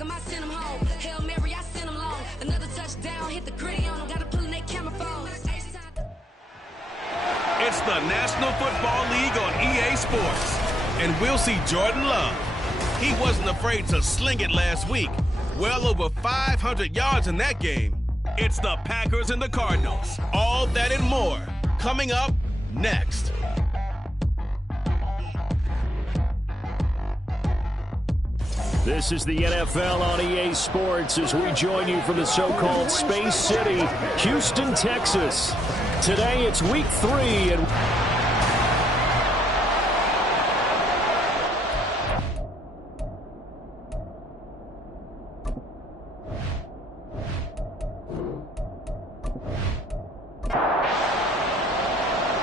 tag him, I send him home. Hail Mary, I send him long. Another touchdown, hit the gritty on him. Gotta pull in that camera phone. It's the National Football League on EA Sports. And we'll see Jordan Love. He wasn't afraid to sling it last week. Well over 500 yards in that game. It's the Packers and the Cardinals. All that and more coming up next. This is the NFL on EA Sports as we join you from the so-called Space City, Houston, Texas. Today it's week 3 and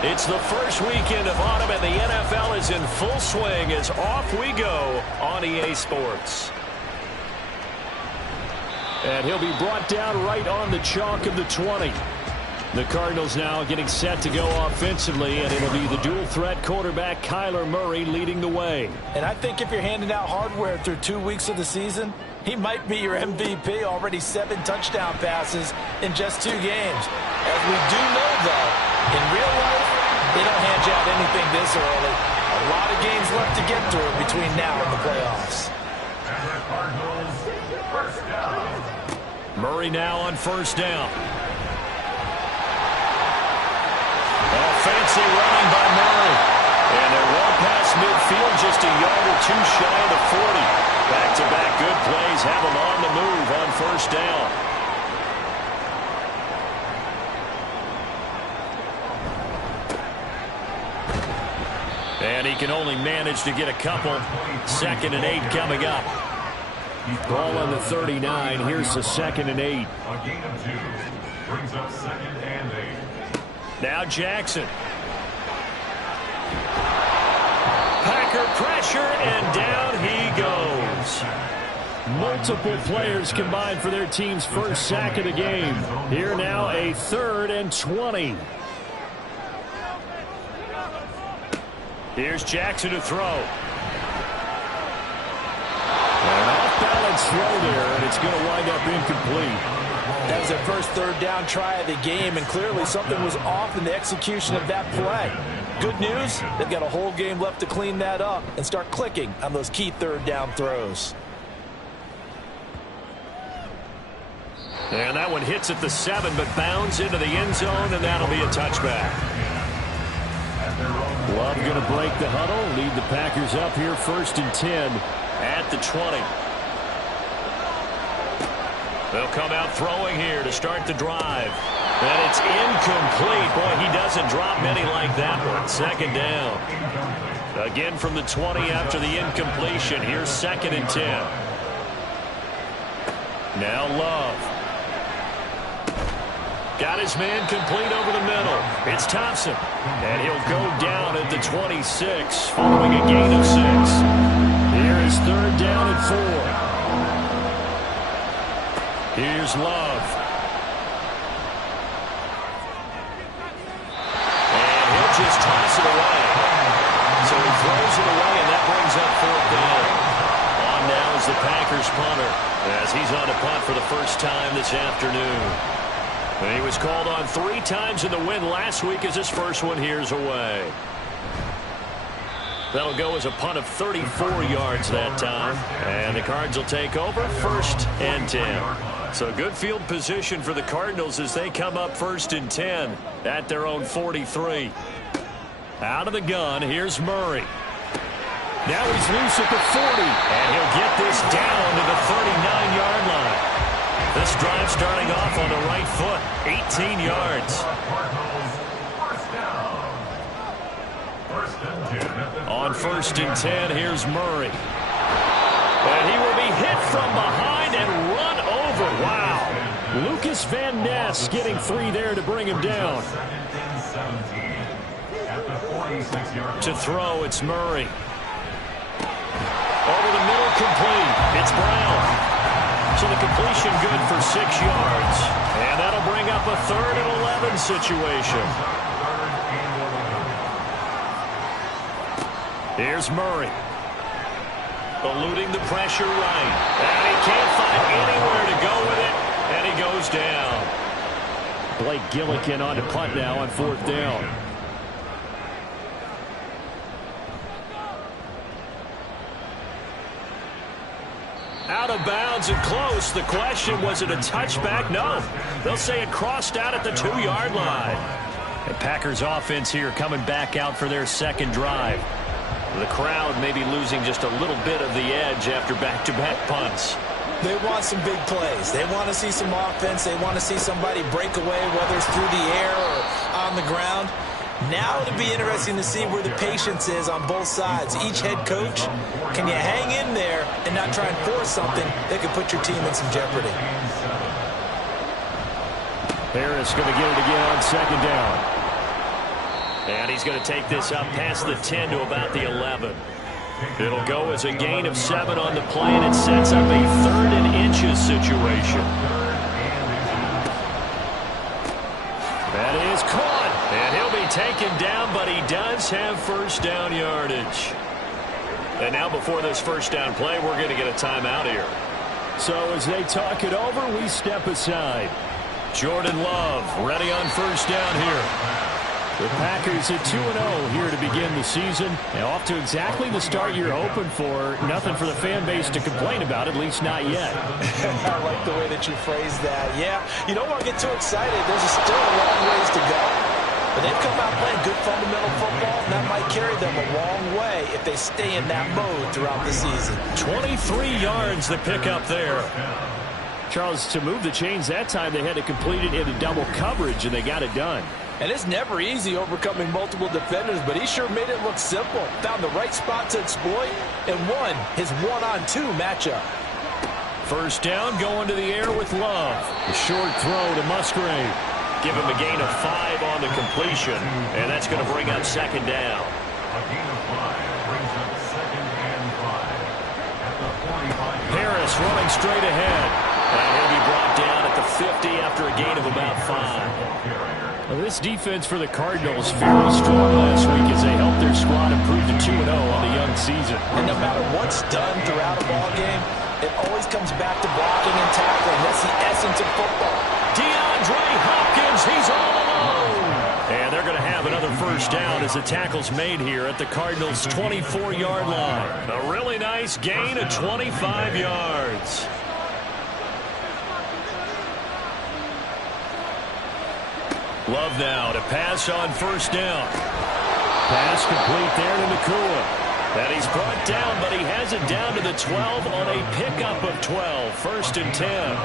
it's the first weekend of autumn and the NFL is in full swing as off we go on EA Sports. And he'll be brought down right on the chalk of the 20. The Cardinals now getting set to go offensively, and it'll be the dual-threat quarterback Kyler Murray leading the way. And I think if you're handing out hardware through 2 weeks of the season, he might be your MVP. Already 7 touchdown passes in just 2 games. As we do know, though, in real life, they don't hand you out anything this early. A lot of games left to get through between now and the playoffs. Murray now on first down. Fancy running by Murray. And they're well past midfield, just a yard or 2 shy of the 40. Back-to-back good plays have him on the move on first down. And he can only manage to get a couple. 2nd and 8 coming up. Ball on the 39. Here's the 2nd and 8. A gain of 2 brings up 2nd and 8. Now Jackson. Packer pressure, and down he goes. Multiple players combined for their team's first sack of the game. Here now a 3rd and 20. Here's Jackson to throw. An off-balance throw there, and it's going to wind up incomplete. That was their first 3rd down try of the game, and clearly something was off in the execution of that play. Good news, they've got a whole game left to clean that up and start clicking on those key 3rd down throws. And that one hits at the 7, but bounds into the end zone, and that'll be a touchback. Love going to break the huddle, lead the Packers up here 1st and 10 at the 20. They'll come out throwing here to start the drive. And it's incomplete. Boy, he doesn't drop many like that one. 2nd down. Again from the 20 after the incompletion. Here's 2nd and 10. Now Love. Got his man complete over the middle. It's Thompson. And he'll go down at the 26 following a gain of 6. Here is 3rd down and 4. Here's Love. And he'll just toss it away. So he throws it away, and that brings up 4th down. On now is the Packers punter, as he's on a punt for the first time this afternoon. And he was called on 3 times in the win last week as his first one here's away. That'll go as a punt of 34 yards that time. And the Cards will take over 1st and 10. So good field position for the Cardinals as they come up 1st and 10 at their own 43. Out of the gun, here's Murray. Now he's loose at the 40. And he'll get this down to the 39-yard line. This drive starting off on the right foot. 18 yards. On 1st and 10, here's Murray. And he will be hit from behind and run over. Wow. Lucas Van Ness getting 3 there to bring him down. To throw, it's Murray. Over the middle, complete. It's Brown. So the completion good for 6 yards. And that'll bring up a 3rd and 11 situation. Here's Murray. Eluding the pressure right. And he can't find anywhere to go with it. And he goes down. Blake Gillikin on to punt now on 4th down. Out of bounds and close. The question, was it a touchback? No. They'll say it crossed out at the 2-yard line. The Packers offense here coming back out for their second drive. The crowd may be losing just a little bit of the edge after back-to-back punts. They want some big plays. They want to see some offense. They want to see somebody break away, whether it's through the air or on the ground. Now it'll be interesting to see where the patience is on both sides. Each head coach, can you hang in there and not try and force something that could put your team in some jeopardy? Harris going to get it again on 2nd down. And he's going to take this up past the 10 to about the 11. It'll go as a gain of 7 on the play, and it sets up a 3rd and inches situation. That is caught, and he'll be taken down, but he does have first down yardage. And now before this first down play, we're going to get a timeout here. So as they talk it over, we step aside. Jordan Love ready on first down here. The Packers at 2-0 here to begin the season. And off to exactly the start you're hoping for. Nothing for the fan base to complain about, at least not yet. I like the way that you phrased that. Yeah, you don't want to get too excited. There's still a long ways to go. But they've come out playing good fundamental football, and that might carry them a long way if they stay in that mode throughout the season. 23 yards to pick up there. Charles, to move the chains that time, they had to complete it in a double coverage, and they got it done. And it's never easy overcoming multiple defenders, but he sure made it look simple. Found the right spot to exploit and won his 1-on-2 matchup. First down going to the air with Love. A short throw to Musgrave. Give him a gain of 5 on the completion, and that's going to bring up 2nd down. A gain of 5 brings up 2nd and 5 at the 45. Harris running straight ahead. And he'll be brought down at the 50 after a gain of about 5. Well, this defense for the Cardinals fairly strong last week as they helped their squad improve to 2-0 on the young season. And no matter what's done throughout a ball game, it always comes back to blocking and tackling. That's the essence of football. DeAndre Hopkins, he's all alone. And they're going to have another first down as the tackle's made here at the Cardinals' 24-yard line. A really nice gain of 25 yards. Love now to pass on first down. Pass complete there to Nakua. And he's brought down, but he has it down to the 12 on a pickup of 12. 1st and 10.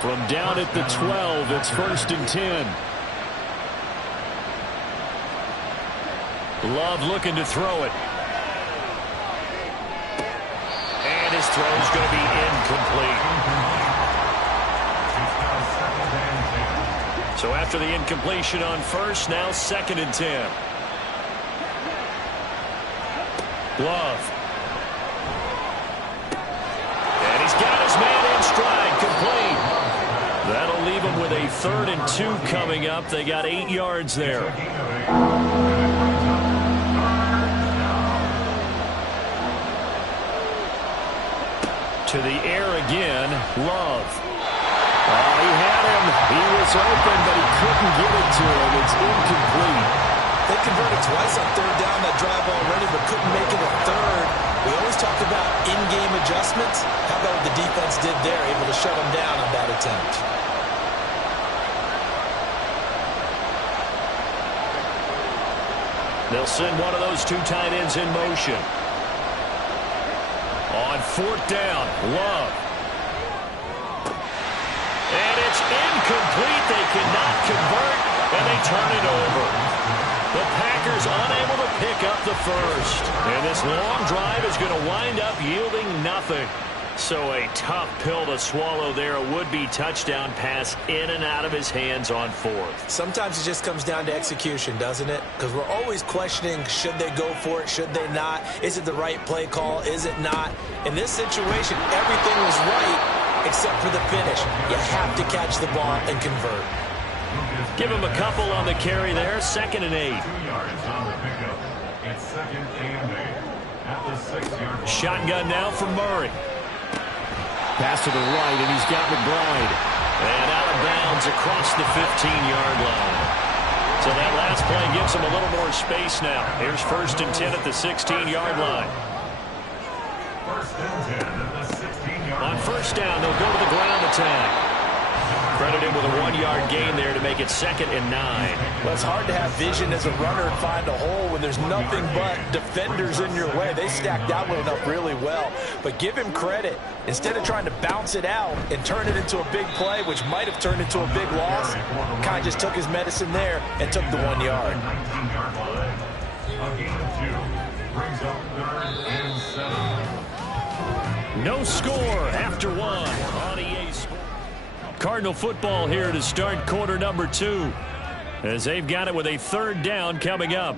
From down at the 12, it's 1st and 10. Love looking to throw it. And his throw's going to be incomplete. So after the incompletion on first, now 2nd and 10. Love. And he's got his man in stride, complete. That'll leave him with a 3rd and 2 coming up. They got 8 yards there. To the air again, Love. Oh, he had him. He was open, but he couldn't get it to him. It's incomplete. They converted twice on 3rd down that drive already, but couldn't make it a 3rd. We always talk about in-game adjustments. How about what the defense did there, able to shut them down on that attempt? They'll send one of those 2 tight ends in motion. On 4th down, Love. And it's incomplete. They cannot convert, and they turn it over. The Packers unable to pick up the first. And this long drive is going to wind up yielding nothing. So a tough pill to swallow there. A would-be touchdown pass in and out of his hands on 4th. Sometimes it just comes down to execution, doesn't it? Because we're always questioning, should they go for it, should they not? Is it the right play call, is it not? In this situation, everything was right except for the finish. You have to catch the ball and convert. Give him a couple on the carry there. 2nd and 8. 2 yards on the pickup. It's 2nd and 8 at the 46-yard line. Shotgun now for Murray. Pass to the right, and he's got McBride. And out of bounds across the 15-yard line. So that last play gives him a little more space now. Here's 1st and 10 at the 16-yard line. 1st and 10 at the 16-yard line. On 1st down, they'll go to the ground attack. Credited with a 1-yard gain there to make it 2nd and 9. Well, it's hard to have vision as a runner and find a hole when there's nothing but defenders in your way. They stacked that one up really well. But give him credit. Instead of trying to bounce it out and turn it into a big play, which might have turned into a big loss, kind of just took his medicine there and took the 1 yard. 19-yard line. A gain of 2. Brings up 3rd and 7. No score after 1 on EA Sports. Cardinal football here to start quarter number 2, as they've got it with a 3rd down coming up.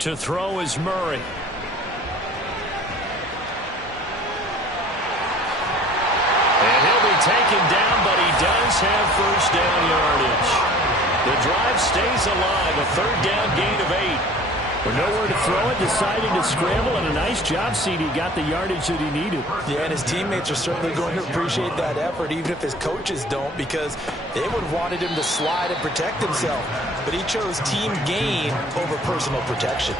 To throw is Murray. And he'll be taken down, but he does have 1st down yardage. The drive stays alive, a 3rd down gain of 8. With nowhere to throw it, decided to scramble, and a nice job, CD. Got the yardage that he needed. Yeah, and his teammates are certainly going to appreciate that effort, even if his coaches don't, because they would have wanted him to slide and protect himself. But he chose team gain over personal protection.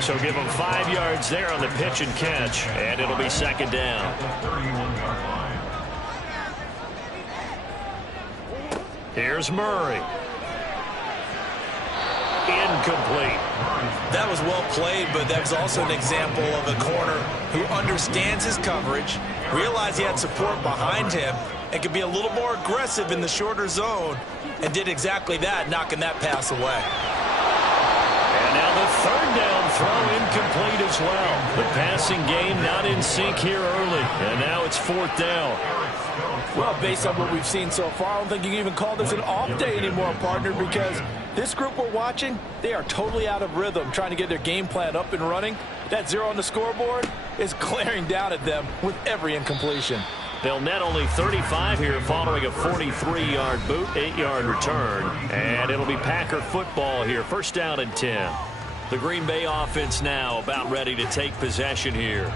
So give him 5 yards there on the pitch and catch, and it'll be 2nd down. The 31-yard line. Here's Murray. Incomplete. That was well played, but that was also an example of a corner who understands his coverage, realized he had support behind him, and could be a little more aggressive in the shorter zone, and did exactly that, knocking that pass away. And now the 3rd down throw incomplete as well. The passing game not in sync here early, and now it's 4th down. Well, based on what we've seen so far, I don't think you can even call this an off day anymore, partner, because this group we're watching, they are totally out of rhythm, trying to get their game plan up and running. That 0 on the scoreboard is glaring down at them with every incompletion. They'll net only 35 here following a 43-yard boot, 8-yard return. And it'll be Packer football here, 1st down and 10. The Green Bay offense now about ready to take possession here.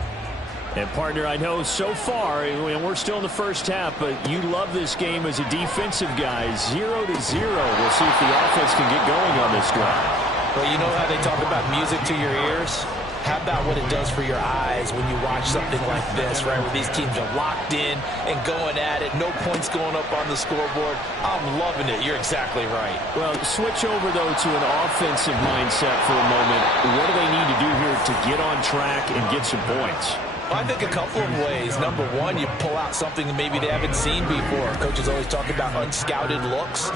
And, partner, I know so far, and we're still in the 1st half, but you love this game as a defensive guy. 0-0. We'll see if the offense can get going on this drive. Well, you know how they talk about music to your ears? How about what it does for your eyes when you watch something like this, right, where these teams are locked in and going at it, no points going up on the scoreboard? I'm loving it. You're exactly right. Well, switch over, though, to an offensive mindset for a moment. What do they need to do here to get on track and get some points? I think a couple of ways. Number one, you pull out something that maybe they haven't seen before. Coaches always talk about unscouted looks.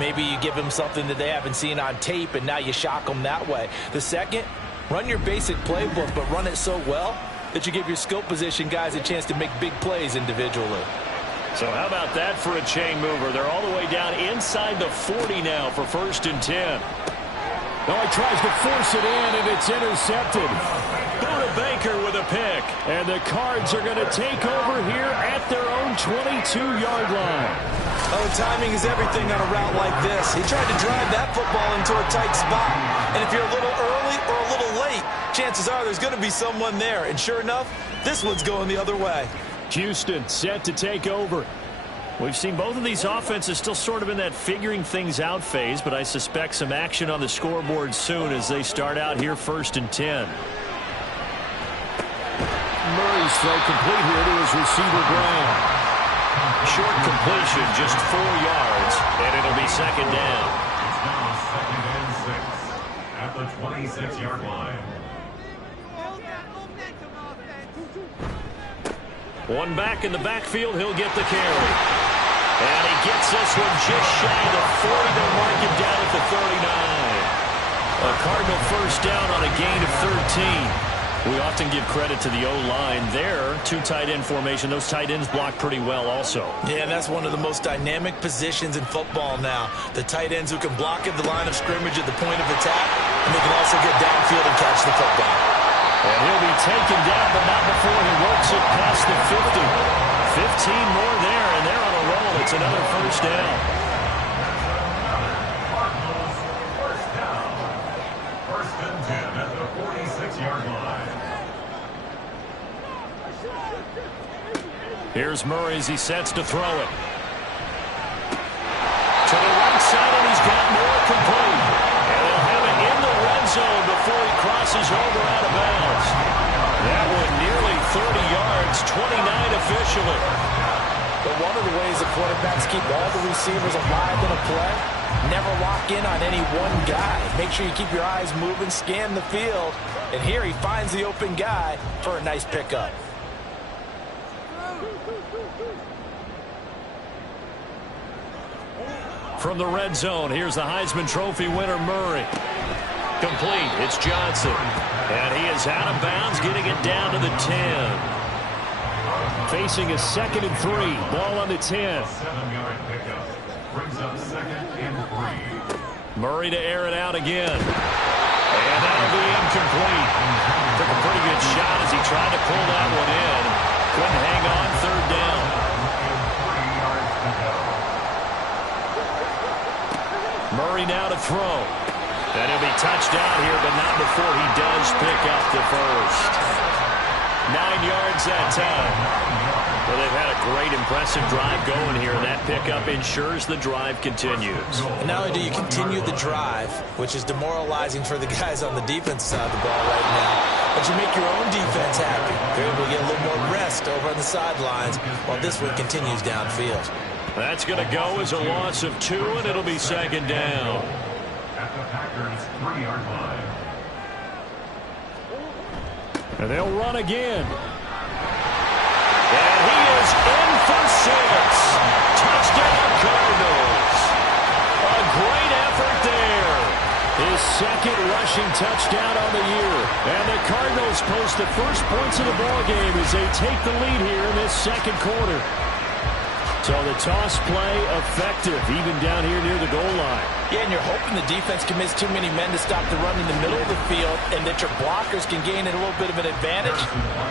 Maybe you give them something that they haven't seen on tape, and now you shock them that way. The second, run your basic playbook, but run it so well that you give your skill position guys a chance to make big plays individually. So how about that for a chain mover? They're all the way down inside the 40 now for 1st and 10. Oh, he tries to force it in, and it's intercepted. Buda Baker with a pick. And the Cards are going to take over here at their own 22-yard line. Oh, timing is everything on a route like this. He tried to drive that football into a tight spot. And if you're a little early or a little late, chances are there's going to be someone there. And sure enough, this one's going the other way. Houston set to take over. We've seen both of these offenses still sort of in that figuring things out phase, but I suspect some action on the scoreboard soon as they start out here 1st and 10. Murray's throw complete here to his receiver, Brown. Short completion, just 4 yards, and it'll be 2nd down. It's now 2nd and 6 at the 26-yard line. One back in the backfield, he'll get the carry. And he gets this one just shy of the 40. They'll mark him down at the 39. A Cardinal 1st down on a gain of 13. We often give credit to the O-line there. 2 tight end formation. Those tight ends block pretty well also. Yeah, and that's one of the most dynamic positions in football now. The tight ends who can block at the line of scrimmage at the point of attack, and they can also get downfield and catch the football. And he'll be taken down, but not before he works it past the 50. 15 more there, and they're on a roll. It's another 1st down. Cardinals 1st down. 1st and 10 at the 46-yard line. Here's Murray as he sets to throw it. To the right side, and he's got more complete. And they'll have it in the red zone before he crosses over out of bounds. That one nearly 30 yards, 29 officially. But one of the ways the quarterbacks keep all the receivers alive in a play, never lock in on any one guy. Make sure you keep your eyes moving, scan the field. And here he finds the open guy for a nice pickup. From the red zone, here's the Heisman Trophy winner, Murray. Complete. It's Johnson. And he is out of bounds, getting it down to the 10. Facing a 2nd and 3. Ball on the 10. 7-yard pickup. Brings up 2nd and 3. Murray to air it out again. And that'll be incomplete. Took a pretty good shot as he tried to pull that one in. Couldn't hang on, 3rd down. Murray now to throw. And he'll be touched out here, but not before he does pick up the first. 9 yards that time. Well, they've had a great, impressive drive going here, and that pickup ensures the drive continues. And not only do you continue the drive, which is demoralizing for the guys on the defense side of the ball right now, but you make your own defense happy. They're able to get a little more rest over on the sidelines while this one continues downfield. That's going to go as a loss of 2, and it'll be 2nd down. At the Packers' 3-yard line. And they'll run again. And he is in for 6. Touchdown, Cardinals. A great effort there. His 2nd rushing touchdown on the year. And the Cardinals post the first points of the ballgame as they take the lead here in this 2nd quarter. So the toss play effective, even down here near the goal line. Yeah, and you're hoping the defense commits too many men to stop the run in the middle of the field and that your blockers can gain a little bit of an advantage.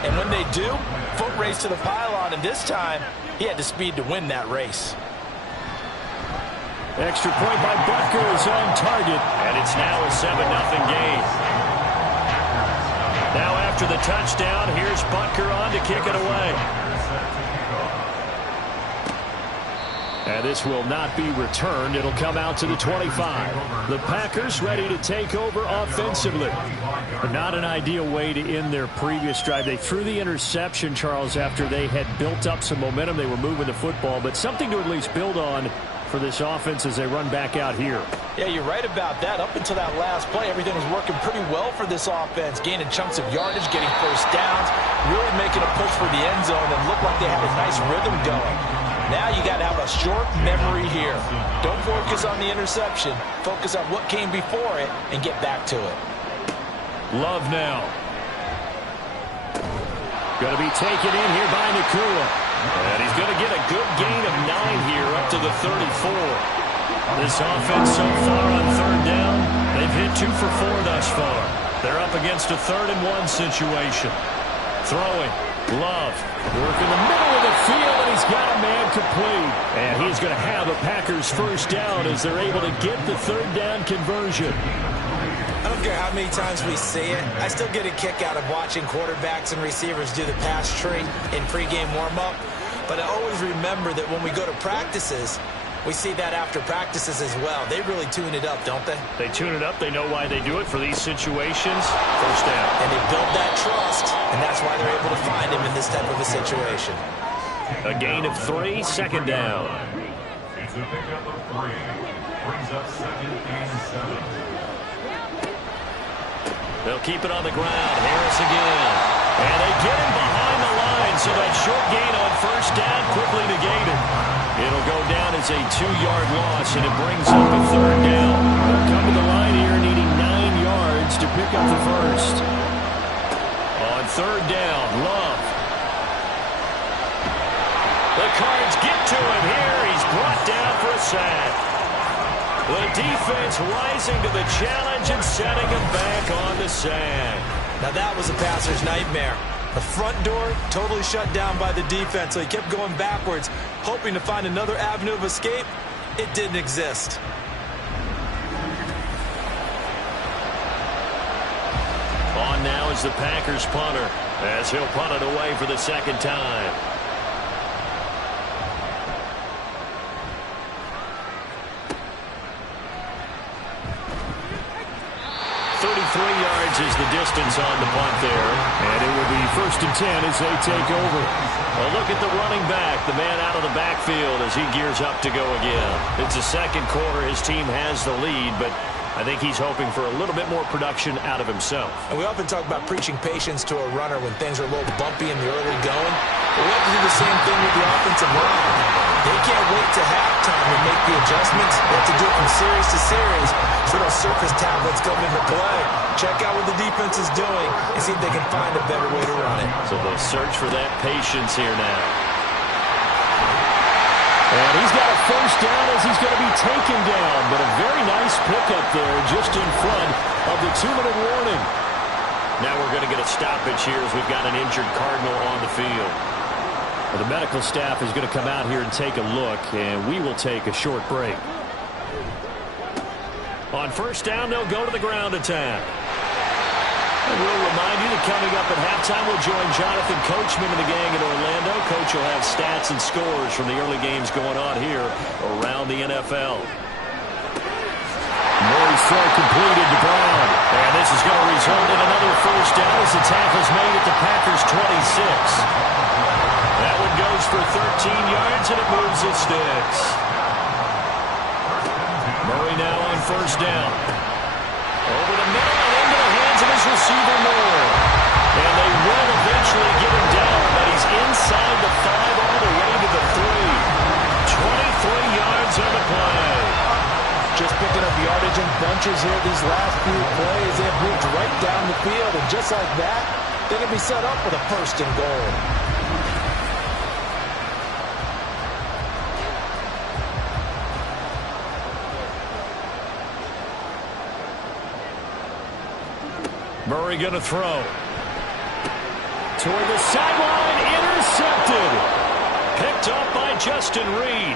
And when they do, foot race to the pylon, and this time he had the speed to win that race. Extra point by Butker is on target. And it's now a 7-0 game. Now after the touchdown, here's Butker on to kick it away. And this will not be returned. It'll come out to the 25. The Packers ready to take over offensively. But not an ideal way to end their previous drive. They threw the interception, Charles, after they had built up some momentum. They were moving the football, but something to at least build on for this offense as they run back out here. Yeah, you're right about that. Up until that last play, everything was working pretty well for this offense. Gaining chunks of yardage, getting first downs, really making a push for the end zone, and looked like they had a nice rhythm going. Now you got to have a short memory here. Don't focus on the interception. Focus on what came before it and get back to it. Love now. Going to be taken in here by Nakua. And he's going to get a good gain of 9 here up to the 34. This offense so far on 3rd down, they've hit 2 for 4 thus far. They're up against a 3rd and 1 situation. Throwing. Love. Work in the middle of the field, and he's got a man complete. And he's going to have a Packers first down as they're able to get the 3rd down conversion. I don't care how many times we see it. I still get a kick out of watching quarterbacks and receivers do the pass tree in pregame warm-up. But I always remember that when we go to practices, we see that after practices as well. They really tune it up, don't they? They tune it up. They know why they do it for these situations. First down. And they build that trust, and that's why they're able to find him in this type of a situation. A gain of 3, 2nd down. It's a pickup of 3. Brings up 2nd and 7. They'll keep it on the ground. Harris again. And they get him behind the line, so that short gain on first down quickly negated. It'll go down as a 2-yard loss, and it brings up a 3rd down. They'll come to the line here needing 9 yards to pick up the first. On 3rd down, Love. The Cards get to him here. He's brought down for a sack. The defense rising to the challenge and setting him back on the sack. Now that was a passer's nightmare. The front door totally shut down by the defense, so he kept going backwards, hoping to find another avenue of escape. It didn't exist. On now is the Packers punter, as he'll punt it away for the 2nd time. yards is the distance on the punt there. And it will be 1st and 10 as they take over. Well, look at the running back, the man out of the backfield as he gears up to go again. It's the second quarter. His team has the lead, but I think he's hoping for a little bit more production out of himself. And we often talk about preaching patience to a runner when things are a little bumpy in the early going. But we have to do the same thing with the offensive line. They can't wait to halftime to make the adjustments. They have to do it from series to series so those surface tablets come into play. Check out what the defense is doing and see if they can find a better way to run it. So they'll search for that patience here now. And he's got a 1st down as he's going to be taken down. But a very nice pickup there just in front of the 2-minute warning. Now we're going to get a stoppage here as we've got an injured Cardinal on the field. Well, the medical staff is going to come out here and take a look, and we will take a short break. On 1st down, they'll go to the ground attack. And we'll remind you that coming up at halftime, we'll join Jonathan Coachman and the gang in Orlando. Coach will have stats and scores from the early games going on here around the NFL. Murray's throw completed to Brown. And this is going to result in another 1st down as the tackle's made at the Packers' 26. That one goes for 13 yards, and it moves the sticks. Murray now on 1st down. Over the middle and into the hands of his receiver, Moore. And they will eventually get him down, but he's inside the 5 all the way to the 3. 23 yards on the play. Just picking up yardage in bunches here these last few plays. They have moved right down the field, and just like that, they can be set up with a 1st and goal. Murray going to throw. Toward the sideline, intercepted. Picked up by Justin Reed.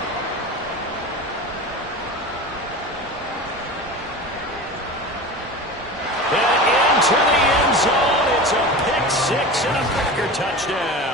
And into the end zone. It's a pick-6 and a Packer touchdown.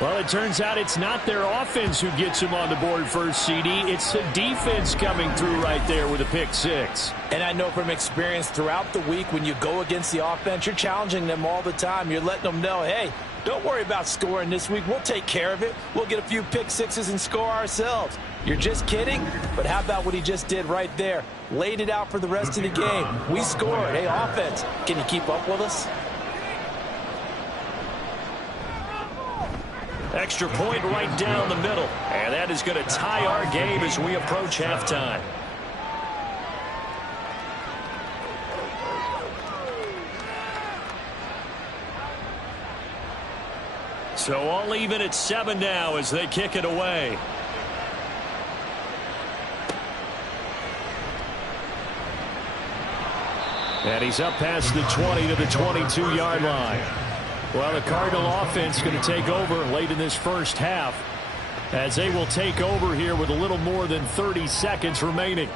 Well, it turns out it's not their offense who gets them on the board first, CD. It's the defense coming through right there with a pick-6. And I know from experience throughout the week when you go against the offense, you're challenging them all the time. You're letting them know, hey, don't worry about scoring this week. We'll take care of it. We'll get a few pick-6s and score ourselves. You're just kidding? But how about what he just did right there? Laid it out for the rest of the game. We scored. Hey, offense, can you keep up with us? Extra point right down the middle. And that is going to tie our game as we approach halftime. So all even at 7 now as they kick it away. And he's up past the 20 to the 22-yard line. Well, the Cardinal offense going to take over late in this first half as they will take over here with a little more than 30 seconds remaining.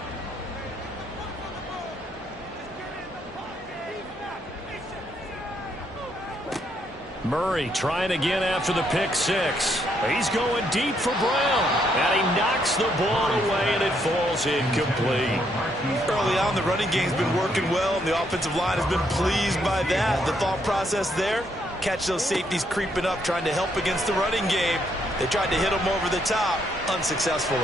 Murray trying again after the pick-6. He's going deep for Brown. And he knocks the ball away, and it falls incomplete. Early on, the running game's been working well, and the offensive line has been pleased by that. The thought process there, catch those safeties creeping up, trying to help against the running game. They tried to hit him over the top, unsuccessfully.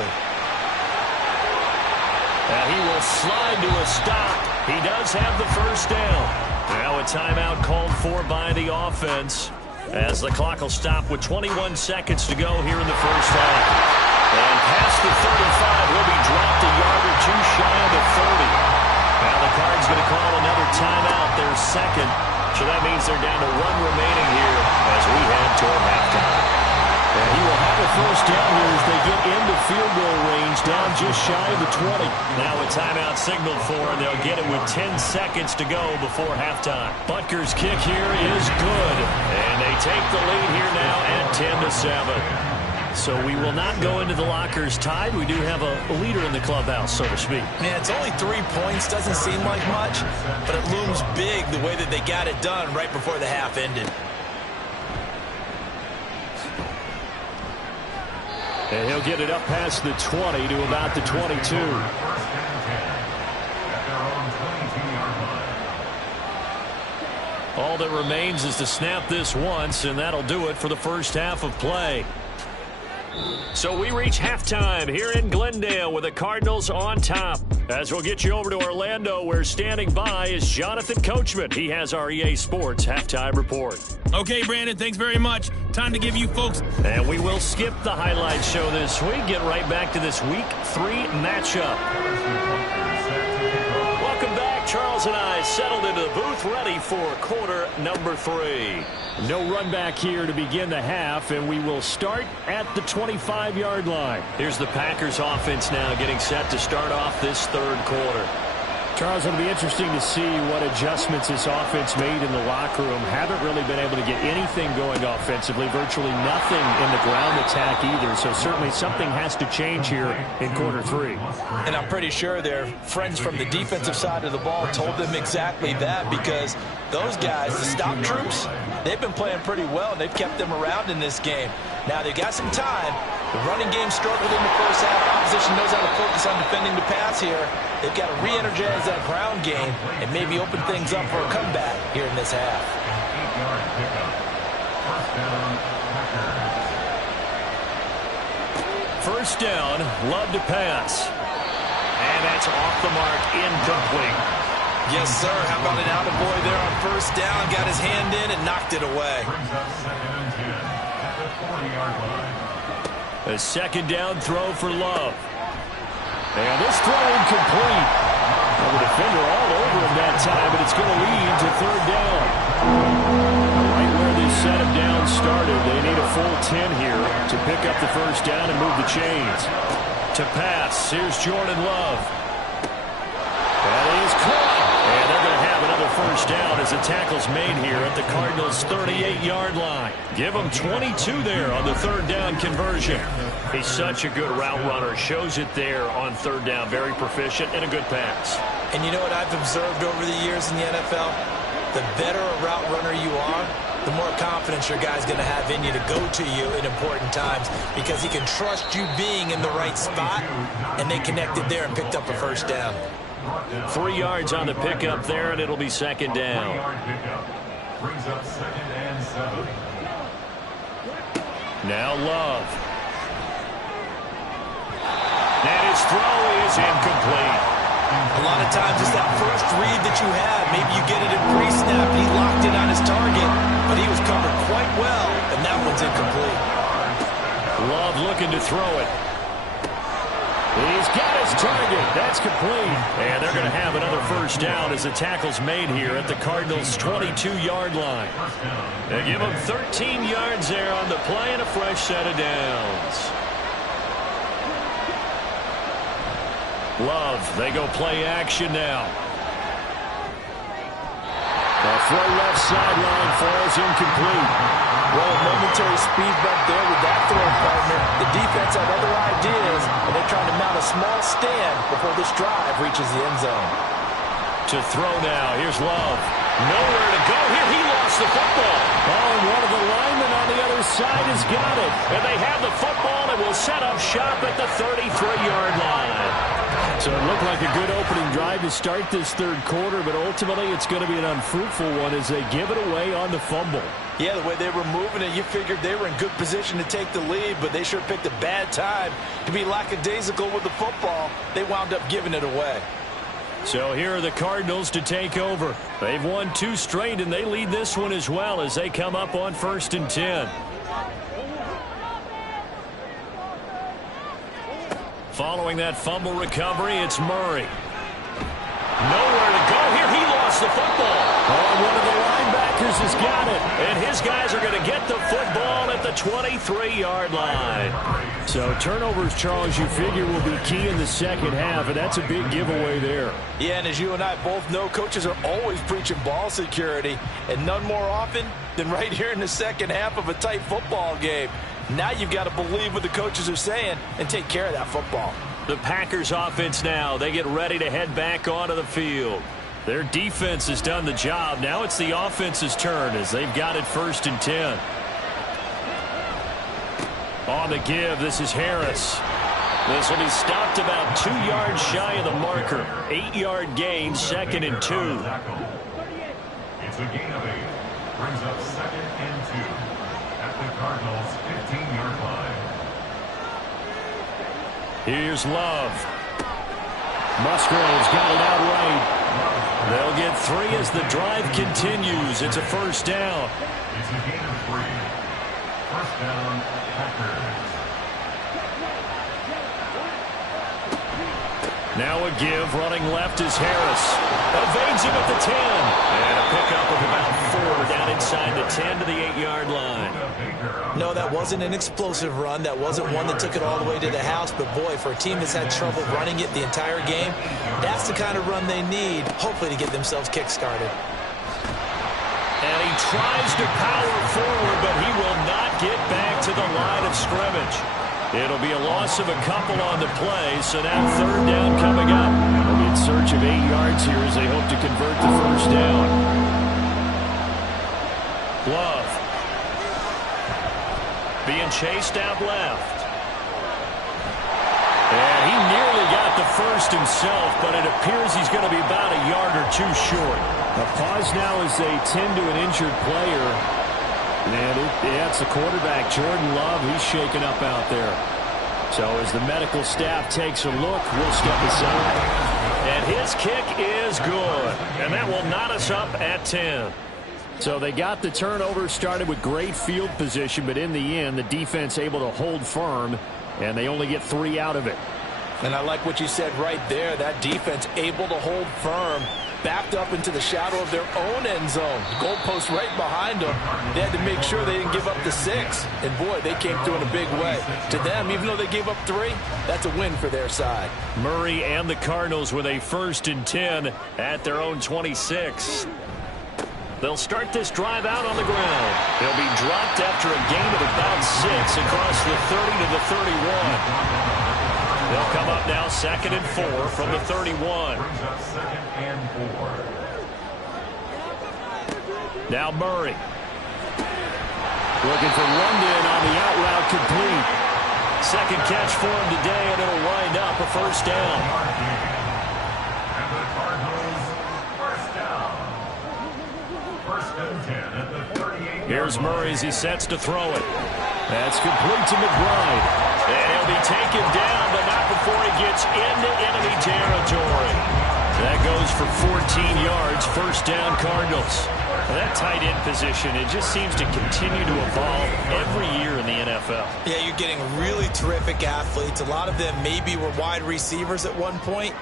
And he will slide to a stop. He does have the 1st down. Now a timeout called for by the offense as the clock will stop with 21 seconds to go here in the first half. And past the 35 will be dropped a yard or two shy of the 30. Now the Cards going to call another timeout, their second. So that means they're down to 1 remaining here as we head toward halftime. And he will have a 1st down here as they get into field goal range, down just shy of the 20. Now a timeout signaled for, and they'll get it with 10 seconds to go before halftime. Butker's kick here is good, and they take the lead here now at 10-7. So we will not go into the lockers tied. We do have a leader in the clubhouse, so to speak. Man, it's only 3 points. Doesn't seem like much, but it looms big the way that they got it done right before the half ended. And he'll get it up past the 20 to about the 22. All that remains is to snap this once, and that'll do it for the first half of play. So we reach halftime here in Glendale with the Cardinals on top. As we'll get you over to Orlando, where standing by is Jonathan Coachman. He has our EA Sports halftime report. Okay, Brandon, thanks very much. Time to give you folks. And we will skip the highlight show this week. Get right back to this Week 3 matchup. Welcome back. Charles and I settled into the booth, ready for quarter number 3. No run back here to begin the half, and we will start at the 25-yard line. Here's the Packers offense now getting set to start off this third quarter. Charles, it'll be interesting to see what adjustments this offense made in the locker room. Haven't really been able to get anything going offensively, virtually nothing in the ground attack either. So certainly something has to change here in quarter 3. And I'm pretty sure their friends from the defensive side of the ball told them exactly that, because those guys, the stop troops, they've been playing pretty well, and they've kept them around in this game. Now, they've got some time. The running game struggled in the first half. Opposition knows how to focus on defending the pass here. They've got to re-energize that ground game and maybe open things up for a comeback here in this half. First down, Love to pass. And that's off the mark, incomplete. Yes, sir. How about an attaboy there on first down? Got his hand in and knocked it away. A second down throw for Love. And this throw incomplete. Well, the defender all over him that time, but it's going to lead to third down. Right where they set him down started. They need a full 10 here to pick up the first down and move the chains. To pass, here's Jordan Love. That is caught. And they're going to have another first down as the tackle's made here at the Cardinals' 38-yard line. Give them 22 there on the third down conversion. He's such a good route runner. Shows it there on third down. Very proficient and a good pass. And you know what I've observed over the years in the NFL? The better a route runner you are, the more confidence your guy's going to have in you to go to you in important times, because he can trust you being in the right spot, and they connected there and picked up a first down. 3 yards on the pickup there, and it'll be second down. Brings up 2nd and 7. Now Love. And his throw is incomplete. A lot of times it's that first read that you have. Maybe you get it in pre-snap, and he locked in on his target, but he was covered quite well, and that one's incomplete. Love looking to throw it. He's got his target. That's complete. And they're going to have another first down as the tackle's made here at the Cardinals' 22-yard line. They give them 13 yards there on the play and a fresh set of downs. Love, they go play action now. The throw left sideline falls incomplete. Well, a momentary speed bump there with that throw partner. The defense had other ideas, and they're trying to mount a small stand before this drive reaches the end zone. To throw now. Here's Love. Nowhere to go here. He lost the football. Oh, and one of the linemen on the other side has got it. And they have the football and will set up shop at the 33-yard line. So it looked like a good opening drive to start this third quarter, but ultimately it's going to be an unfruitful one as they give it away on the fumble. Yeah, the way they were moving it, you figured they were in good position to take the lead, but they sure picked a bad time to be lackadaisical with the football. They wound up giving it away. So here are the Cardinals to take over. They've won 2 straight, and they lead this one as well as they come up on 1st and 10. Following that fumble recovery, it's Murray. Nowhere to go here. He lost the football. Oh, one of the linebackers has got it. And his guys are going to get the football at the 23-yard line. So turnovers, Charles, you figure will be key in the second half, and that's a big giveaway there. Yeah, and as you and I both know, coaches are always preaching ball security, and none more often than right here in the second half of a tight football game. Now you've got to believe what the coaches are saying and take care of that football. The Packers offense now, they get ready to head back onto the field. Their defense has done the job. Now it's the offense's turn as they've got it 1st and 10. On the give, this is Harris. This will be stopped about 2 yards shy of the marker. 8-yard gain, 2nd and 2. It's a gain of 8. brings up 2nd and 2 at the Cardinals' 15-yard line. Here's Love. Musgrave's got it outright. They'll get 3 as the drive continues. It's a first down. It's a gain of 3. First down, Packers. Now a give. Running left is Harris. Evades him at the 10. And a pickup of about 4 down inside the 10 to the 8-yard line. No, that wasn't an explosive run. That wasn't one that took it all the way to the house. But, boy, for a team that's had trouble running it the entire game, that's the kind of run they need, hopefully, to get themselves kick-started. And he tries to power forward, but he will not get back to the line of scrimmage. It'll be a loss of a couple on the play, so now third down coming up. They'll be in search of 8 yards here as they hope to convert the first down. Love. Being chased out left. And he nearly got the first himself, but it appears he's going to be about a yard or 2 short. A pause now as they tend to an injured player. And it's the quarterback, Jordan Love. He's shaken up out there. So as the medical staff takes a look, we'll step aside. And his kick is good. And that will knot us up at 10. So they got the turnover, started with great field position, but in the end, the defense able to hold firm, and they only get 3 out of it. And I like what you said right there. That defense able to hold firm, backed up into the shadow of their own end zone. Goalpost right behind them. They had to make sure they didn't give up the 6. And, boy, they came through in a big way. To them, even though they gave up 3, that's a win for their side. Murray and the Cardinals with a 1st and 10 at their own 26. They'll start this drive out on the ground. They'll be dropped after a gain of about 6 across the 30 to the 31. They'll come up now 2nd and 4 from the 31. Now Murray. Looking for London on the out route complete. 2nd catch for him today, and it'll wind up a first down. And the Cardinals, first down. 1st and 10 at the 38. Here's Murray as he sets to throw it. That's complete to McBride. And he'll be taken down, but not before he gets into enemy territory. That goes for 14 yards, first down Cardinals. Now that tight end position, it just seems to continue to evolve every year in the NFL. Yeah, you're getting really terrific athletes. A lot of them maybe were wide receivers at one point.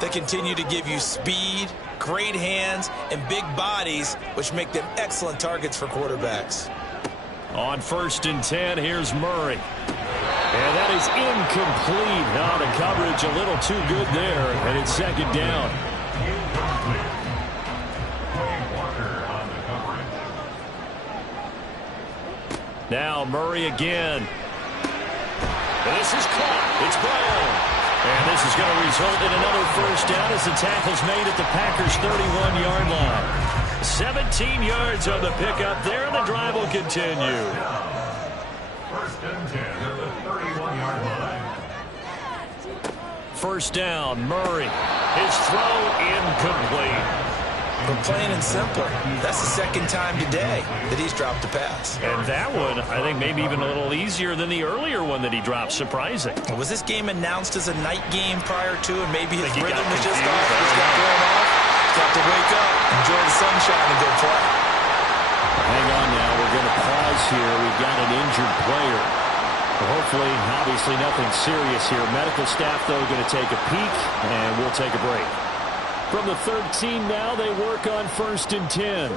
They continue to give you speed, great hands, and big bodies, which make them excellent targets for quarterbacks. On 1st and 10, here's Murray. And that is incomplete. Now the coverage a little too good there, and it's 2nd down. Now Murray again. This is caught. It's Brown. And this is going to result in another first down as the tackle's made at the Packers' 31-yard line. 17 yards on the pickup there, and the drive will continue. 1st and 10 at the 31-yard line. First down, Murray. His throw incomplete. But plain and simple, that's the 2nd time today that he's dropped a pass. And that one, I think, maybe even a little easier than the earlier one that he dropped. Surprising. Was this game announced as a night game prior to, and maybe his rhythm was just confused, off? He's got thrown off. He's got to wake up, enjoy the sunshine, and go play. Hang on now. We're going to pause here. We've got an injured player. Hopefully, obviously, nothing serious here. Medical staff, though, going to take a peek, and we'll take a break. From the 13 now, they work on 1st and 10.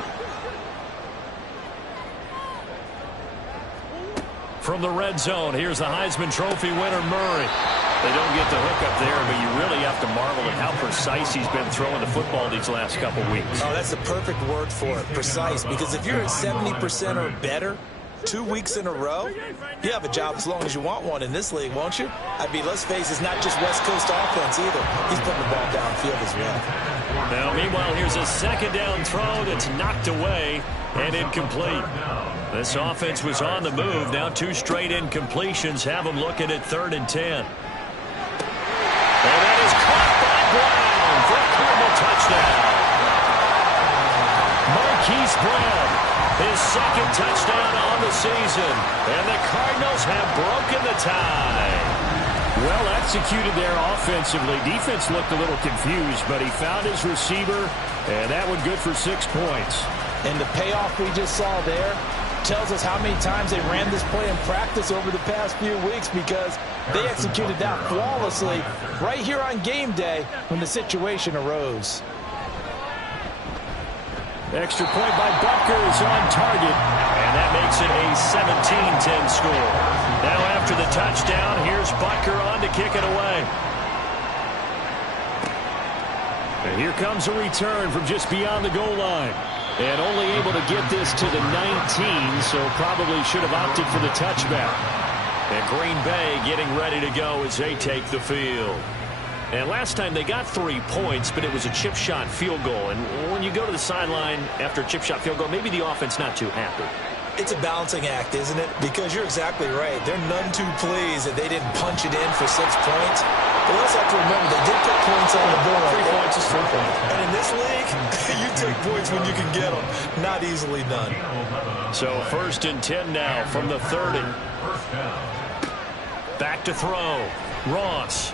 From the red zone, here's the Heisman Trophy winner, Murray. They don't get the hook up there, but you really have to marvel at how precise he's been throwing the football these last couple weeks. Oh, that's the perfect word for it, precise, because if you're at 70% or better 2 weeks in a row, you have a job as long as you want one in this league, won't you? I mean, let's face it, it's not just West Coast offense either. He's putting the ball downfield as well. Now, meanwhile, here's a 2nd down throw that's knocked away and incomplete. This offense was on the move. Now 2 straight incompletions have them looking at 3rd and 10. And that is caught by Brown for a Cardinal touchdown. Marquise Brown. His second touchdown on the season. And the Cardinals have broken the tie. Well executed there offensively. Defense looked a little confused, but he found his receiver, and that one good for 6 points. And the payoff we just saw there tells us how many times they ran this play in practice over the past few weeks, because they executed that flawlessly right here on game day when the situation arose. Extra point by Butker is on target. And that makes it a 17-10 score. Now after the touchdown, here's Butker on to kick it away. And here comes a return from just beyond the goal line. And only able to get this to the 19, so probably should have opted for the touchback. And Green Bay getting ready to go as they take the field. And last time they got 3 points, but it was a chip shot field goal. And when you go to the sideline after a chip shot field goal, maybe the offense not too happy. It's a balancing act, isn't it? Because you're exactly right. They're none too pleased that they didn't punch it in for 6 points. But we also have to remember they did put points on the board. 3 points is 3 points. And in this league, you take points when you can get them. Not easily done. So 1st and 10 now from the 30. Back to throw. Ross.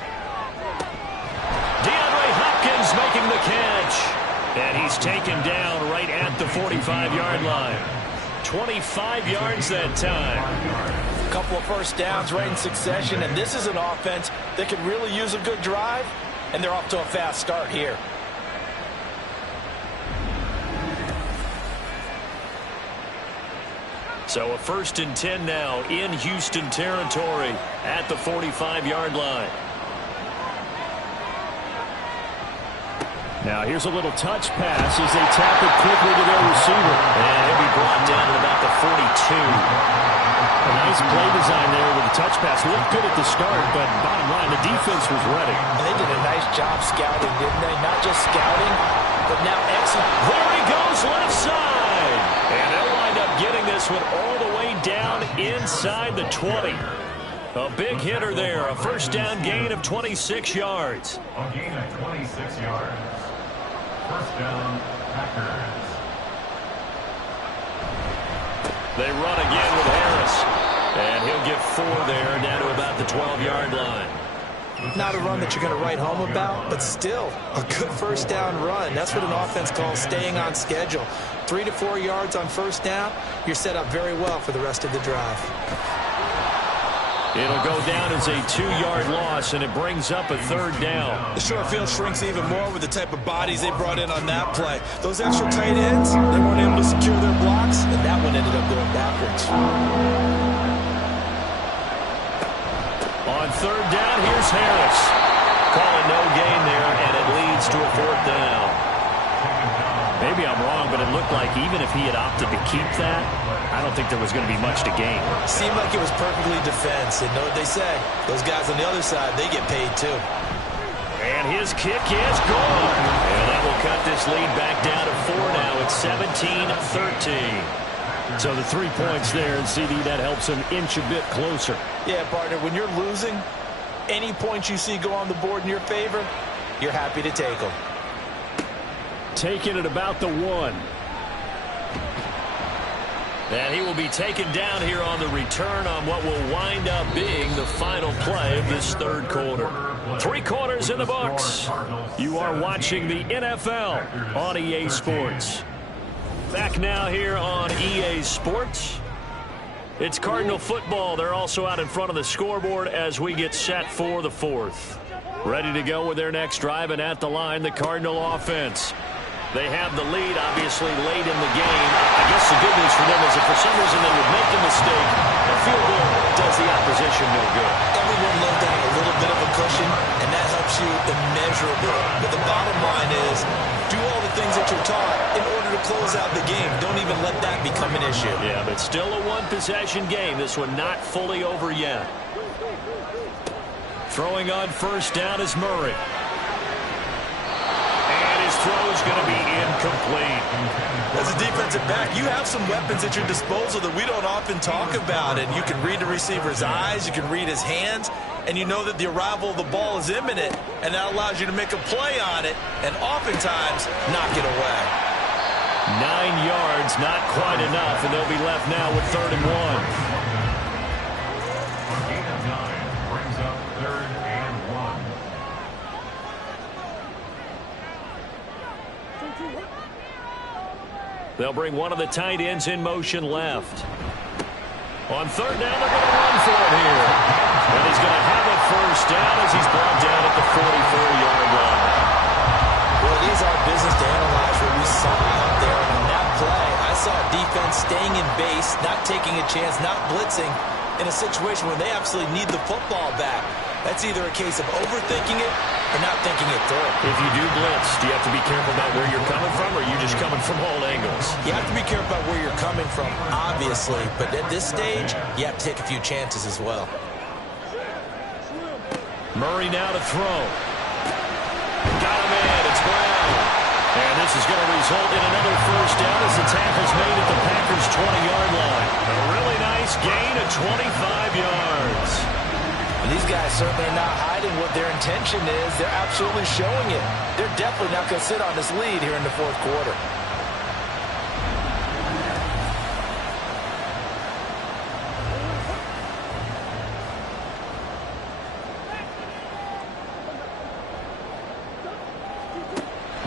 DeAndre Hopkins making the catch. And he's taken down right at the 45-yard line. 25 yards that time. A couple of first downs right in succession, and this is an offense that could really use a good drive, and they're off to a fast start here. So a 1st and 10 now in Houston territory at the 45-yard line. Now here's a little touch pass as they tap it quickly to their receiver. And he'll be brought down at about the 42. A nice play design there with the touch pass. Looked good at the start, but bottom line, the defense was ready. And they did a nice job scouting, didn't they? Not just scouting, but now executing. There he goes left side. And they'll wind up getting this one all the way down inside the 20. A big hitter there. A first down gain of 26 yards. A gain of 26 yards. First down, Packers. They run again with Harris. And he'll get 4 there, down to about the 12-yard line. Not a run that you're going to write home about, but still a good first down run. That's what an offense calls staying on schedule. 3 to 4 yards on first down, you're set up very well for the rest of the drive. It'll go down as a 2-yard loss, and it brings up a 3rd down. The short field shrinks even more with the type of bodies they brought in on that play. Those extra tight ends, they weren't able to secure their blocks, and that one ended up going backwards. On 3rd down, here's Harris. Calling no gain there, and it leads to a 4th down. Maybe I'm wrong, but it looked like even if he had opted to keep that, I don't think there was going to be much to gain. Seemed like it was perfectly defense, and know what they say. Those guys on the other side, they get paid too. And his kick is good. And that will cut this lead back down to 4 now. It's 17-13. So the 3 points there, and CD, that helps him inch a bit closer. Yeah, partner, when you're losing, any points you see go on the board in your favor, you're happy to take them. Taking it about the 1. And he will be taken down here on the return on what will wind up being the final play of this 3rd quarter. 3 quarters in the books. You are watching the NFL on EA Sports. Back now here on EA Sports. It's Cardinal football. They're also out in front of the scoreboard as we get set for the 4th. Ready to go with their next drive, and at the line, the Cardinal offense. They have the lead, obviously, late in the game. I guess the good news for them is if for some reason they would make a mistake, a field goal does the opposition no good. Everyone loves to have a little bit of a cushion, and that helps you immeasurably. But the bottom line is, do all the things that you're taught in order to close out the game. Don't even let that become an issue. Yeah, but still a one-possession game. This one not fully over yet. Throwing on first down is Murray. Throw is going to be incomplete. As a defensive back, you have some weapons at your disposal that we don't often talk about. And you can read the receiver's eyes, you can read his hands, and you know that the arrival of the ball is imminent, and that allows you to make a play on it and oftentimes knock it away. 9 yards, not quite enough, and they'll be left now with 3rd and 1. A gain of 9 brings up 3rd and 1. They'll bring one of the tight ends in motion left. On 3rd down, they're going to run for it here. And he's going to have a 1st down as he's brought down at the 44-yard line. Well, it is our business to analyze what we saw out there. And on that play, I saw a defense staying in base, not taking a chance, not blitzing in a situation where they absolutely need the football back. That's either a case of overthinking it or not thinking it through. If you do blitz, do you have to be careful about where you're coming from, or are you just coming from all angles? You have to be careful about where you're coming from, obviously. But at this stage, you have to take a few chances as well. Murray now to throw. Got him in. It's Brown. And this is going to result in another 1st down as the tackle's made at the Packers' 20-yard line. A really nice gain of 25 yards. And these guys certainly are not hiding what their intention is. They're absolutely showing it. They're definitely not going to sit on this lead here in the 4th quarter.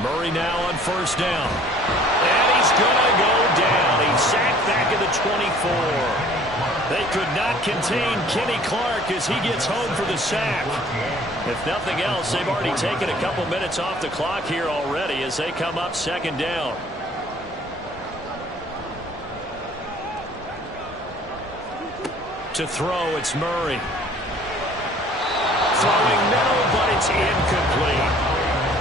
Murray now on 1st down. And he's going to go down. He's sacked back at the 24. They could not contain Kenny Clark as he gets home for the sack. If nothing else, they've already taken a couple minutes off the clock here already as they come up 2nd down. To throw, it's Murray. Throwing middle, but it's incomplete.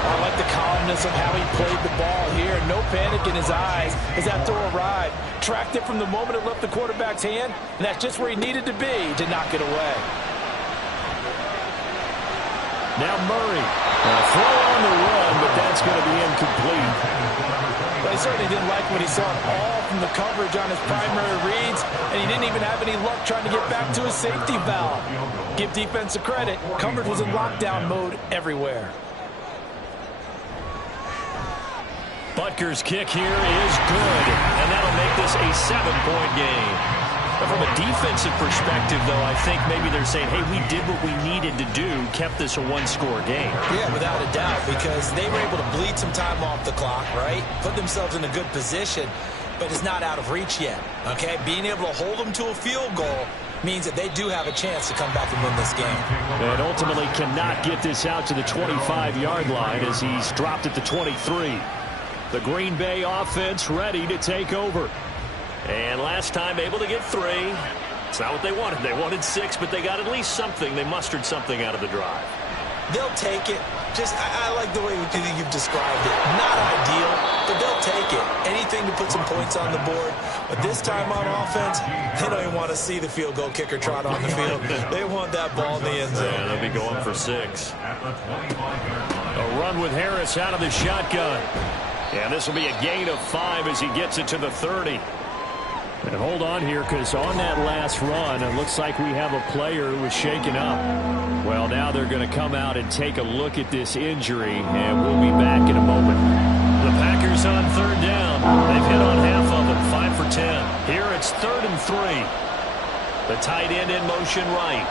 I like the calmness of how he played the ball here. No panic in his eyes as that throw arrived. Tracked it from the moment it left the quarterback's hand, and that's just where he needed to be to knock it away. Now Murray. A throw on the run, but that's going to be incomplete. But he certainly didn't like what he saw at all from the coverage on his primary reads, and he didn't even have any luck trying to get back to his safety valve. Give defense a credit. Coverage was in lockdown mode everywhere. Butker's kick here is good, and that'll make this a 7-point game. But from a defensive perspective, though, I think maybe they're saying, hey, we did what we needed to do, kept this a 1-score game. Yeah, without a doubt, because they were able to bleed some time off the clock, right? Put themselves in a good position, but it's not out of reach yet, okay? Being able to hold them to a field goal means that they do have a chance to come back and win this game. And ultimately cannot get this out to the 25-yard line as he's dropped at the 23. The Green Bay offense ready to take over. And last time able to get 3. It's not what they wanted. They wanted 6, but they got at least something. They mustered something out of the drive. They'll take it. I like the way you've described it. Not ideal, but they'll take it. Anything to put some points on the board. But this time on offense, they don't even want to see the field goal kicker trot on the field. They want that ball in the end zone. Yeah, they'll be going for 6. A run with Harris out of the shotgun. And this will be a gain of 5 as he gets it to the 30. And hold on here, because on that last run, it looks like we have a player who was shaken up. Well, now they're going to come out and take a look at this injury, and we'll be back in a moment. The Packers on 3rd down. They've hit on half of them, 5 for 10. Here it's 3rd and 3. The tight end in motion right.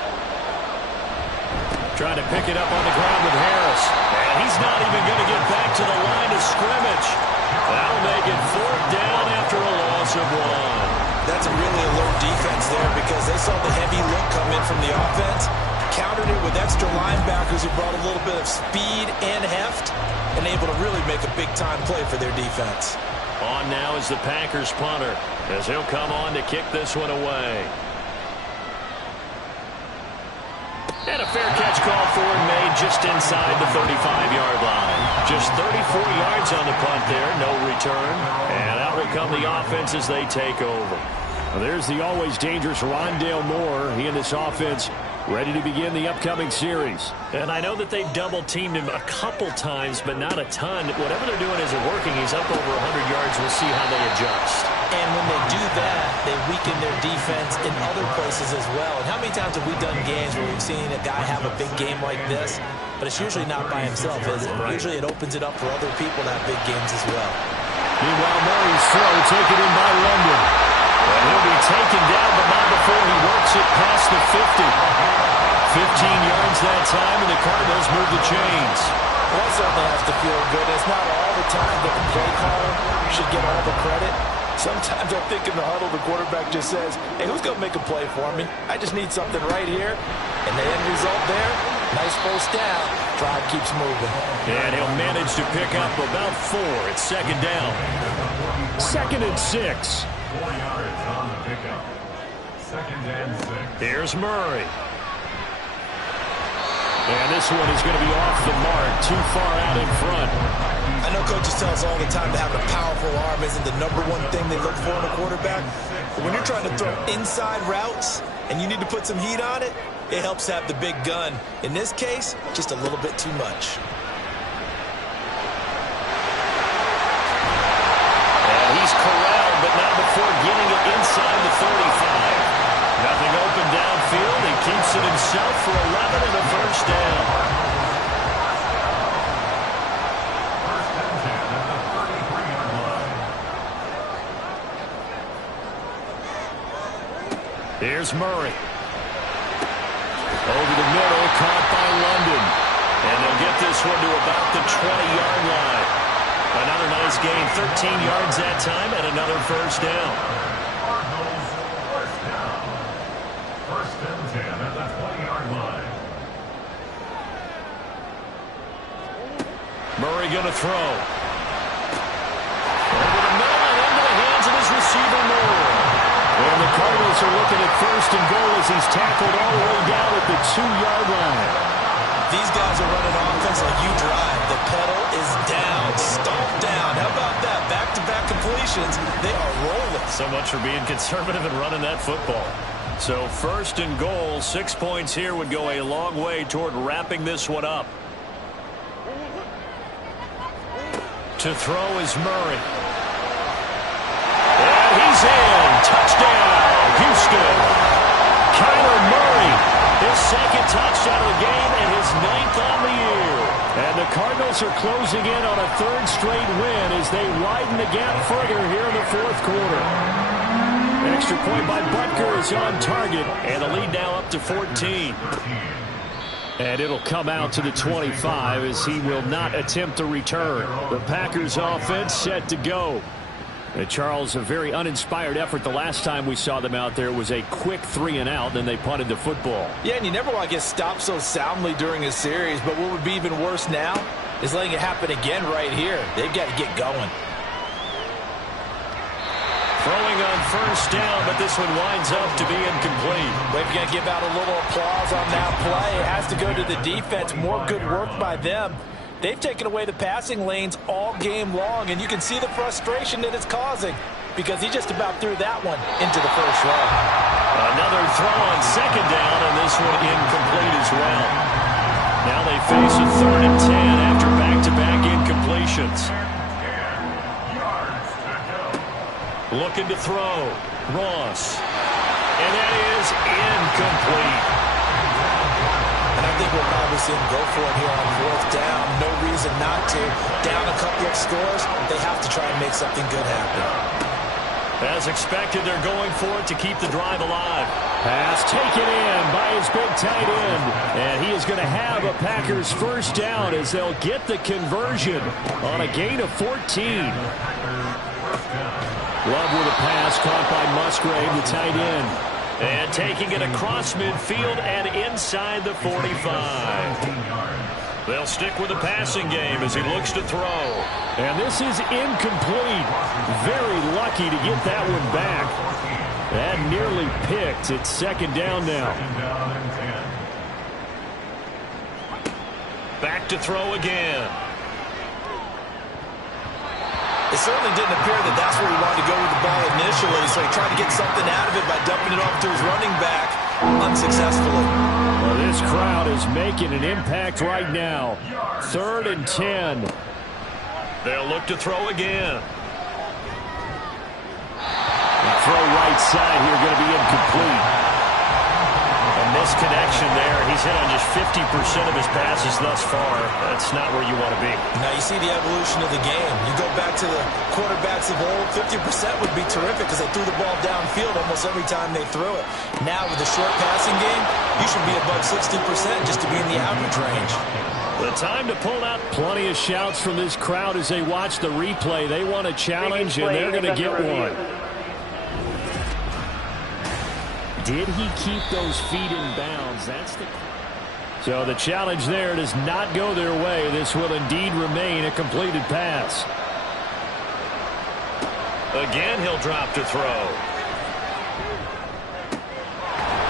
Trying to pick it up on the ground with Harris. And he's not even going to get back to the line of scrimmage. That'll make it 4th down after a loss of 1. That's a really alert defense there because they saw the heavy look come in from the offense, countered it with extra linebackers who brought a little bit of speed and heft, and able to really make a big-time play for their defense. On now is the Packers punter as he'll come on to kick this one away. And a fair catch call for and made just inside the 35-yard line. Just 34 yards on the punt there, no return. And out will come the offense as they take over. Well, there's the always dangerous Rondale Moore. He and this offense ready to begin the upcoming series. And I know that they've double-teamed him a couple times, but not a ton. Whatever they're doing isn't working. He's up over 100 yards. We'll see how they adjust. And when they do that, they weaken their defense in other places as well. And how many times have we done games where we've seen a guy have a big game like this, but it's usually not by himself, is it? Right. Usually it opens it up for other people to have big games as well. Meanwhile, Murray's throw taken in by London. And he'll be taken down, but not before he works it past the 50. 15 yards that time, and the Cardinals move the chains. Well, that certainly has to feel good. It's not all the time that the play caller should get all the credit. Sometimes I think in the huddle, the quarterback just says, hey, who's going to make a play for me? I just need something right here. And the end result there, nice first down. Drive keeps moving. And he'll manage to pick up about 4. It's second down. 2nd and 6. 4 yards on the pickup. 2nd and 6. Here's Murray. And this one is going to be off the mark, too far out in front. I know coaches tell us all the time that having a powerful arm isn't the #1 thing they look for in a quarterback. But when you're trying to throw inside routes and you need to put some heat on it, it helps have the big gun. In this case, just a little bit too much. And he's corralled, but not before getting it inside the 35. Nothing open downfield. He keeps it himself for 11 and a first down. First and 10 at the 33-yard line. Here's Murray. Over the middle, caught by London. And they'll get this one to about the 20-yard line. Another nice gain, 13 yards that time, and another first down. Cardinals, first down. First and 10 at the 20-yard line. Murray going to throw. Over the middle and into the hands of his receiver, Moore. And the Cardinals are looking at 1st and goal as he's tackled all the way down at the 2-yard line. These guys are running offense like you drive. The pedal is down, stomped down. How about that? Back-to-back completions. They are rolling. So much for being conservative and running that football. So 1st and goal, 6 points here would go a long way toward wrapping this one up. To throw is Murray. And he's in. Touchdown, Houston. Kyler Murray, his 2nd touchdown of the game and his 9th on the year. And the Cardinals are closing in on a 3rd straight win as they widen the gap further here in the 4th quarter. Extra point by Butker is on target. And the lead now up to 14. And it'll come out to the 25 as he will not attempt to return. The Packers offense set to go. And Charles, a very uninspired effort the last time we saw them out there was a quick 3-and-out, then they punted the football. Yeah, and you never want to get stopped so soundly during a series, but what would be even worse now is letting it happen again right here. They've got to get going. Throwing on 1st down, but this one winds up to be incomplete. But if you're going to give out a little applause on that play, it has to go to the defense. More good work by them. They've taken away the passing lanes all game long, and you can see the frustration that it's causing because he just about threw that one into the first row. Another throw on 2nd down, and this one incomplete as well. Now they face a 3rd and 10 after back-to-back incompletions. Looking to throw. Ross. And that is incomplete. And I think we'll probably see him go for it here on 4th down. No reason not to. Down a couple of scores, they have to try and make something good happen. As expected, they're going for it to keep the drive alive. Pass taken in by his big tight end. And he is going to have a Packers 1st down as they'll get the conversion on a gain of 14. Love with a pass caught by Musgrave, the tight end. And taking it across midfield and inside the 45. They'll stick with the passing game as he looks to throw. And this is incomplete. Very lucky to get that one back. That nearly picked. It's 2nd down now. Back to throw again. It certainly didn't appear that that's where he wanted to go with the ball initially, so he tried to get something out of it by dumping it off to his running back unsuccessfully. Well, this crowd is making an impact right now. 3rd and 10. They'll look to throw again. The throw right side here going to be incomplete. And this Nice connection there. He's hit on just 50% of his passes thus far. That's not where you want to be. Now you see the evolution of the game. You go back to the quarterbacks of old, 50% would be terrific because they threw the ball downfield almost every time they threw it. Now with the short passing game, you should be above 60% just to be in the average range. The time to pull out. Plenty of shouts from this crowd as they watch the replay. They want a challenge, and they're going to get one. Did he keep those feet in bounds? So the challenge there does not go their way. This will indeed remain a completed pass. Again, he'll drop to throw.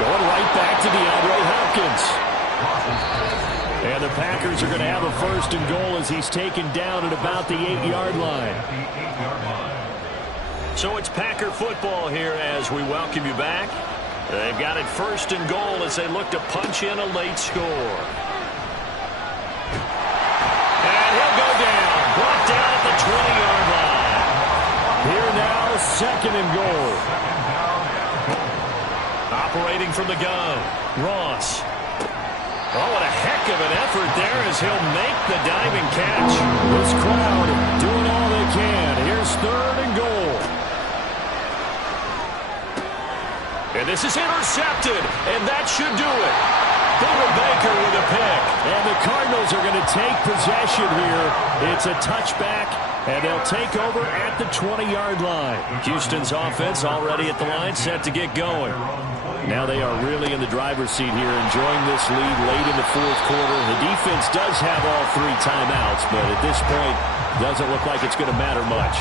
Going right back to DeAndre Hopkins. And the Packers are going to have a 1st and goal as he's taken down at about the 8-yard line. So it's Packer football here as we welcome you back. They've got it 1st and goal as they look to punch in a late score. And he'll go down. Brought down at the 20-yard line. Here now, 2nd and goal. Operating from the gun, Ross. Oh, what a heck of an effort there as he'll make the diving catch. This crowd doing all they can. Here's 3rd and goal. And this is intercepted, and that should do it. Budda Baker with a pick. And the Cardinals are going to take possession here. It's a touchback, and they'll take over at the 20-yard line. Houston's offense already at the line, set to get going. Now they are really in the driver's seat here, enjoying this lead late in the 4th quarter. The defense does have all 3 timeouts, but at this point, doesn't look like it's going to matter much.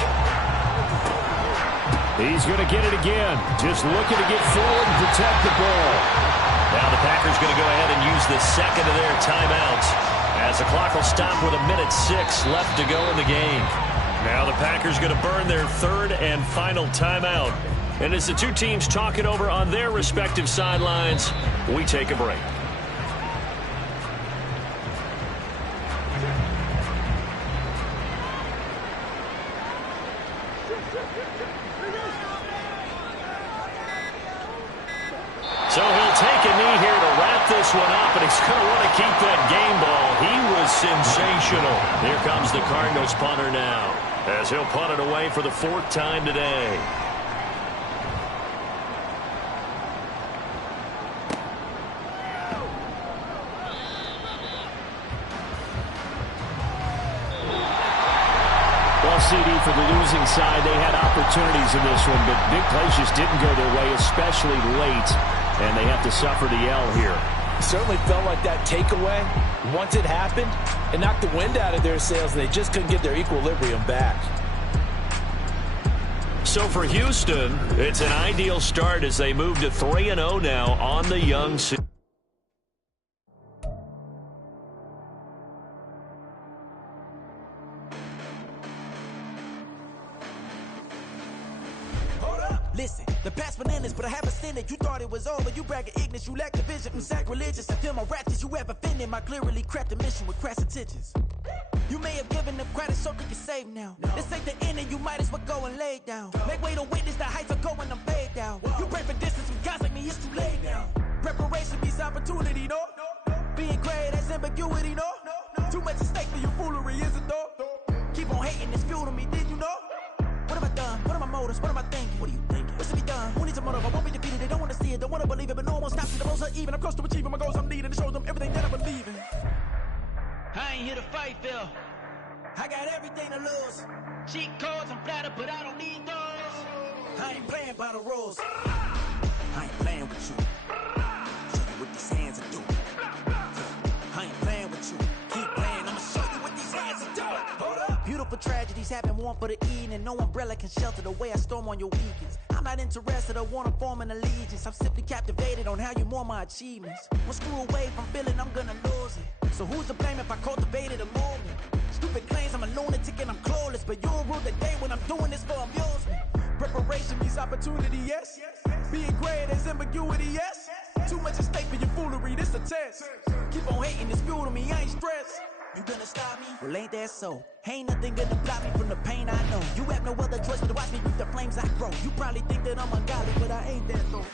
He's going to get it again. Just looking to get forward and protect the ball. Now the Packers going to go ahead and use the 2nd of their timeouts as the clock will stop with 1:06 left to go in the game. Now the Packers going to burn their 3rd and final timeout. And as the two teams talk it over on their respective sidelines, we take a break. So he'll take a knee here to wrap this one up, and he's going to want to keep that game ball. He was sensational. Here comes the Cardinals punter now, as he'll punt it away for the 4th time today. Well, CD, for the losing side, they had opportunities in this one, but big plays just didn't go their way, especially late, and they have to suffer the L here. Certainly felt like that takeaway, once it happened, it knocked the wind out of their sails, and they just couldn't get their equilibrium back. So for Houston, it's an ideal start as they move to 3-0 now on the young season. Listen, the past bananas, but I haven't seen it. You thought it was over, you bragging ignorance, you lack the vision. I'm sacrilegious, I feel my ratchets, you ever offended my clearly crafted mission with crass intentions. You may have given them credit so they can save now. This ain't the end and you might as well go and lay down. Make way to witness the heights are going, I'm paid down. You pray for distance with guys like me, it's too late now. Preparation means opportunity, no? Being great, that's ambiguity, no? Too much at stake for your foolery, is it though? Keep on hating, it's fuel to me, did you know? What have I done? What are my motives? What am I thinking? What are you thinking? What's to be done? Who needs a motive? I won't be defeated. They don't want to see it. Don't want to believe it. But no one stops me. The most are even. I'm close to achieving my goals. I'm needing to show them everything that I believe in. I ain't here to fight, Phil. I got everything to lose. Cheat codes, I'm flattered, but I don't need those. I ain't playing by the rules. I ain't playing with you. Show you what these hands are doing. I ain't playing with you. Keep playing. I'ma show you what these hands are doing. Hold up. Beautiful tragedies happen, one for the evening. No umbrella can shelter the way I storm on your weekends. I'm not interested, I wanna form an allegiance. I'm simply captivated on how you mourn my achievements. One screw away from feeling I'm gonna lose it. So who's to blame if I cultivated a movement? Stupid claims I'm a lunatic and I'm clueless, but you'll rule the day when I'm doing this for amusement. Preparation means opportunity, yes. Being great is ambiguity, yes. Too much at stake for your foolery, this a test. Keep on hating, it's fuel to me, I ain't stressed. You gonna stop me? Well, ain't that so? Ain't nothing gonna block me from the pain I know. You have no other choice but to watch me reap the flames I grow. You probably think that I'm ungodly, but I ain't that though.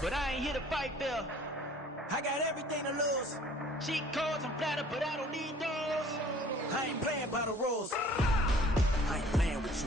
but I ain't here to fight fair. I got everything to lose. Cheat codes and flatter, but I don't need those. I ain't playing by the rules. I ain't playing with you.